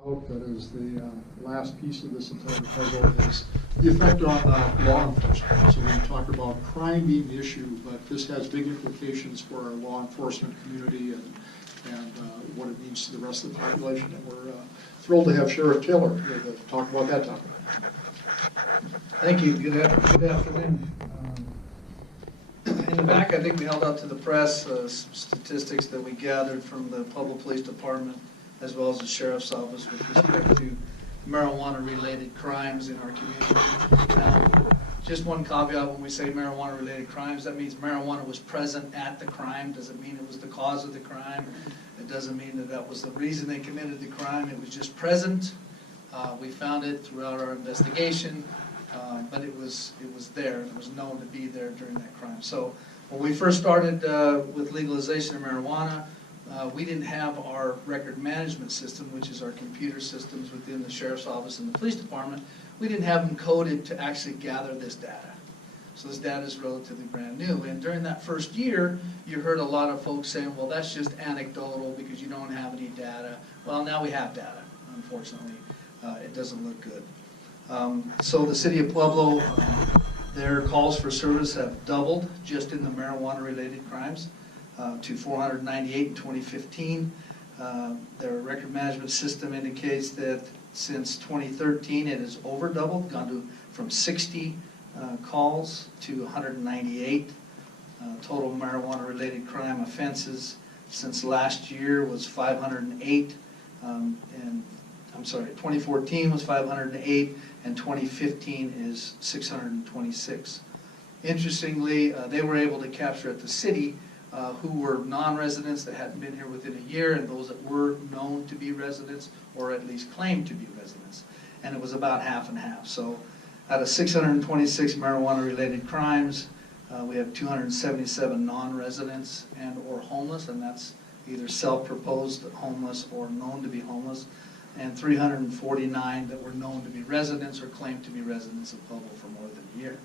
I hope that is the last piece of this entire puzzle is the effect on law enforcement. So we talk about crime being the issue, but this has big implications for our law enforcement community and what it means to the rest of the population. And we're thrilled to have Sheriff Taylor here to talk about that topic. Thank you. Good afternoon. In the back, I think we held out to the press statistics that we gathered from the Pueblo Police Department as well as the Sheriff's Office with respect to marijuana-related crimes in our community. Now, just one caveat when we say marijuana-related crimes, that means marijuana was present at the crime. Doesn't mean it was the cause of the crime. It doesn't mean that that was the reason they committed the crime. It was just present. We found it throughout our investigation, but it was there. It was known to be there during that crime. So when we first started with legalization of marijuana, we didn't have our record management system, which is our computer systems within the Sheriff's Office and the Police Department. We didn't have them coded to actually gather this data. So this data is relatively brand new. And during that first year, you heard a lot of folks saying, well, that's just anecdotal because you don't have any data. Well, now we have data, unfortunately. It doesn't look good. So the city of Pueblo, their calls for service have doubled just in the marijuana-related crimes to 498 in 2015. Their record management system indicates that since 2013 it has over doubled, gone from 60 calls to 198. Total marijuana-related crime offenses since last year was 508, and I'm sorry, 2014 was 508, and 2015 is 626. Interestingly, they were able to capture at the city who were non-residents that hadn't been here within a year, and those that were known to be residents, or at least claimed to be residents. And it was about half and half. So out of 626 marijuana-related crimes, we have 277 non-residents and or homeless, and that's either self-proposed homeless or known to be homeless, and 349 that were known to be residents or claimed to be residents of Pueblo for more than a year.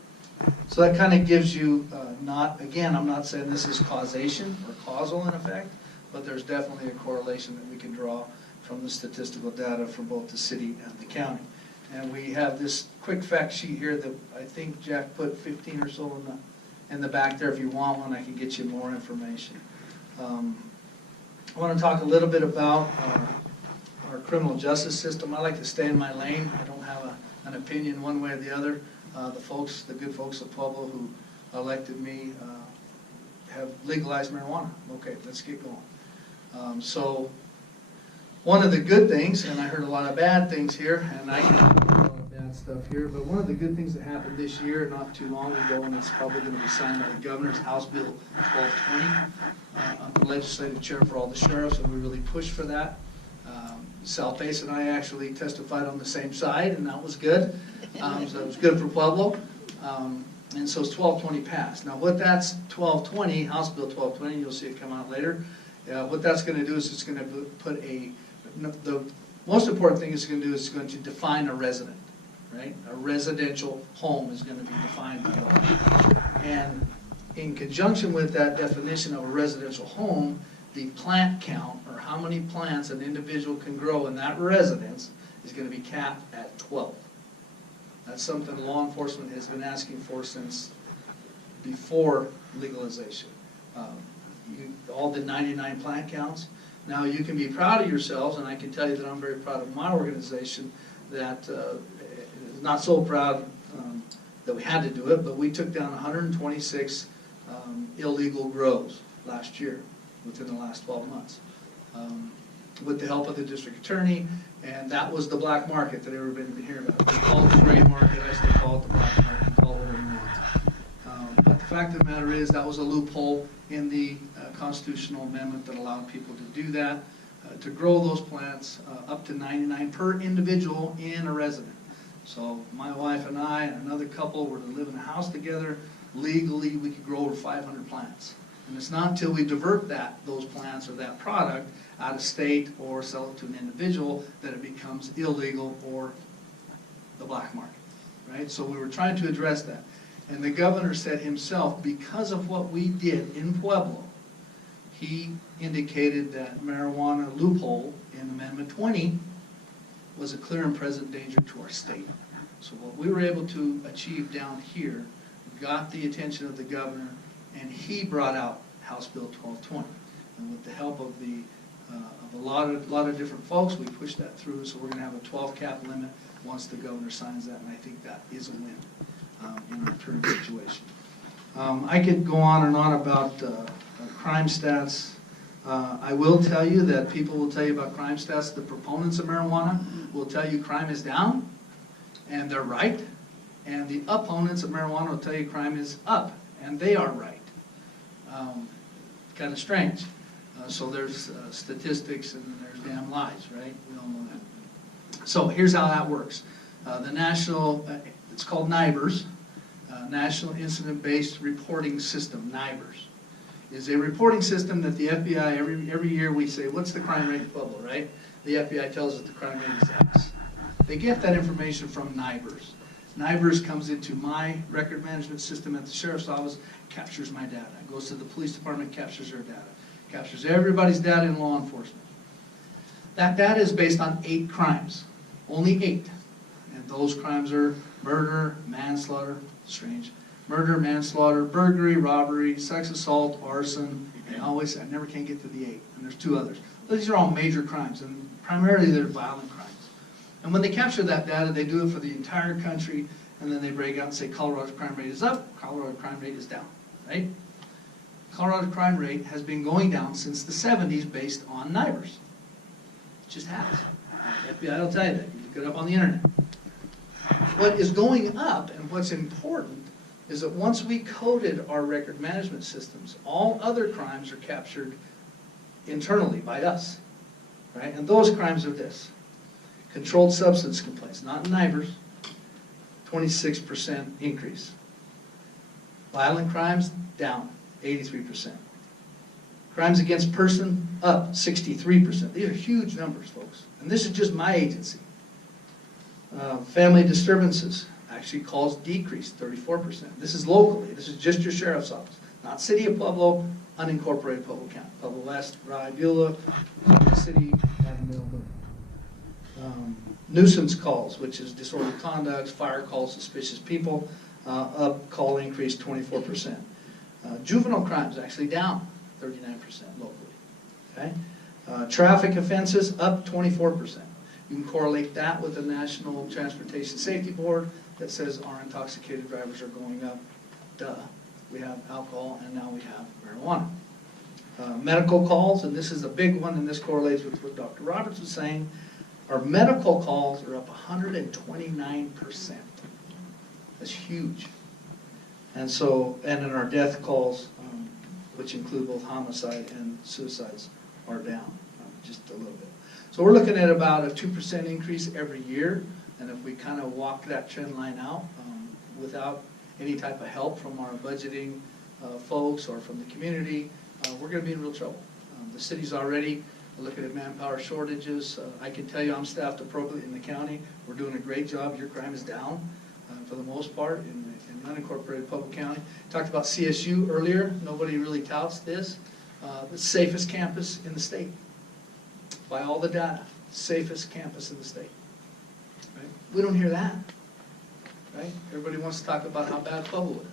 So that kind of gives you, again, I'm not saying this is causation or causal in effect, but there's definitely a correlation that we can draw from the statistical data for both the city and the county. And we have this quick fact sheet here that I think Jack put 15 or so in the back there. If you want one, I can get you more information. I want to talk a little bit about our criminal justice system. I like to stay in my lane. I don't have an opinion one way or the other. The good folks of Pueblo who elected me have legalized marijuana. Okay, let's get going. So one of the good things, and I heard a lot of bad things here, and I can hear a lot of bad stuff here, but one of the good things that happened this year, not too long ago, and it's probably going to be signed by the governor's House Bill 1220. I'm the legislative chair for all the sheriffs, and we really pushed for that. Sal Pace and I actually testified on the same side, and that was good. So it was good for Pueblo. And so it's 1220 passed. Now what that's 1220, House Bill 1220, you'll see it come out later. What that's going to do is it's going to put the most important thing it's going to do is it's going to define a resident, right? A residential home is going to be defined by law. And in conjunction with that definition of a residential home, the plant count, or how many plants an individual can grow in that residence, is going to be capped at 12. That's something law enforcement has been asking for since before legalization. All the 99 plant counts. Now you can be proud of yourselves, and I can tell you that I'm very proud of my organization that not so proud that we had to do it, but we took down 126 illegal grows last year, within the last 12 months, with the help of the district attorney, and that was the black market that everybody been hearing about. They call it the gray market, I still call it the black market, call it whatever you want. But the fact of the matter is that was a loophole in the constitutional amendment that allowed people to do that, to grow those plants up to 99 per individual in a resident. So my wife and I and another couple were to live in a house together. Legally, we could grow over 500 plants. And it's not until we divert those plants or that product out of state or sell it to an individual that it becomes illegal or the black market, right? So we were trying to address that. And the governor said himself, because of what we did in Pueblo, he indicated that marijuana loophole in Amendment 20 was a clear and present danger to our state. So what we were able to achieve down here got the attention of the governor, and he brought out House Bill 1220. And with the help of a lot of different folks, we pushed that through. So we're going to have a 12 cap limit once the governor signs that, and I think that is a win in our current situation. I could go on and on about crime stats. I will tell you that people will tell you about crime stats. The proponents of marijuana will tell you crime is down, and they're right. And the opponents of marijuana will tell you crime is up, and they are right. Kind of strange. So there's statistics and there's damn lies, right? We all know that. So here's how that works. The national, it's called NIBRS, National Incident-Based Reporting System, NIBRS, is a reporting system that the FBI, every year we say, what's the crime rate in Pueblo, right? The FBI tells us the crime rate is X. They get that information from NIBRS. NIBRS comes into my record management system at the sheriff's office, captures my data. It goes to the police department, captures their data. Captures everybody's data in law enforcement. That data is based on 8 crimes, only 8. And those crimes are murder, manslaughter, strange, murder, manslaughter, burglary, robbery, sex assault, arson, and always, I never can get to the 8, and there's 2 others. These are all major crimes, and primarily they're violent crimes. And when they capture that data, they do it for the entire country, and then they break out and say Colorado's crime rate is up, Colorado's crime rate is down, right? Colorado's crime rate has been going down since the 70s based on NIBRS. It just has. The FBI will tell you that. You look it up on the internet. What is going up and what's important is that once we coded our record management systems, all other crimes are captured internally by us, right? And those crimes are this. Controlled substance complaints, not in NIBRS, 26% increase. Violent crimes, down, 83%. Crimes against person, up 63%. These are huge numbers, folks. And this is just my agency. Family disturbances, actually calls decreased, 34%. This is locally. This is just your sheriff's office. Not City of Pueblo, unincorporated Pueblo County. Pueblo West, Rye, Beulah, City, and Millwood. Nuisance calls, which is disorderly conduct, fire calls, suspicious people, up, call increase 24%. Juvenile crimes actually down 39% locally. Okay? Traffic offenses up 24%. You can correlate that with the National Transportation Safety Board that says our intoxicated drivers are going up. Duh. We have alcohol and now we have marijuana. Medical calls, and this is a big one, and this correlates with what Dr. Roberts was saying. Our medical calls are up 129%. That's huge. And so, and in our death calls, which include both homicide and suicides, are down just a little bit. So we're looking at about a 2% increase every year, and if we kind of walk that trend line out without any type of help from our budgeting folks or from the community, we're going to be in real trouble. The city's already looking at manpower shortages. I can tell you I'm staffed appropriately in the county. We're doing a great job. Your crime is down for the most part in unincorporated Pueblo County. Talked about CSU earlier. Nobody really touts this. The safest campus in the state. By all the data, safest campus in the state. Right? We don't hear that. Right? Everybody wants to talk about how bad Pueblo is.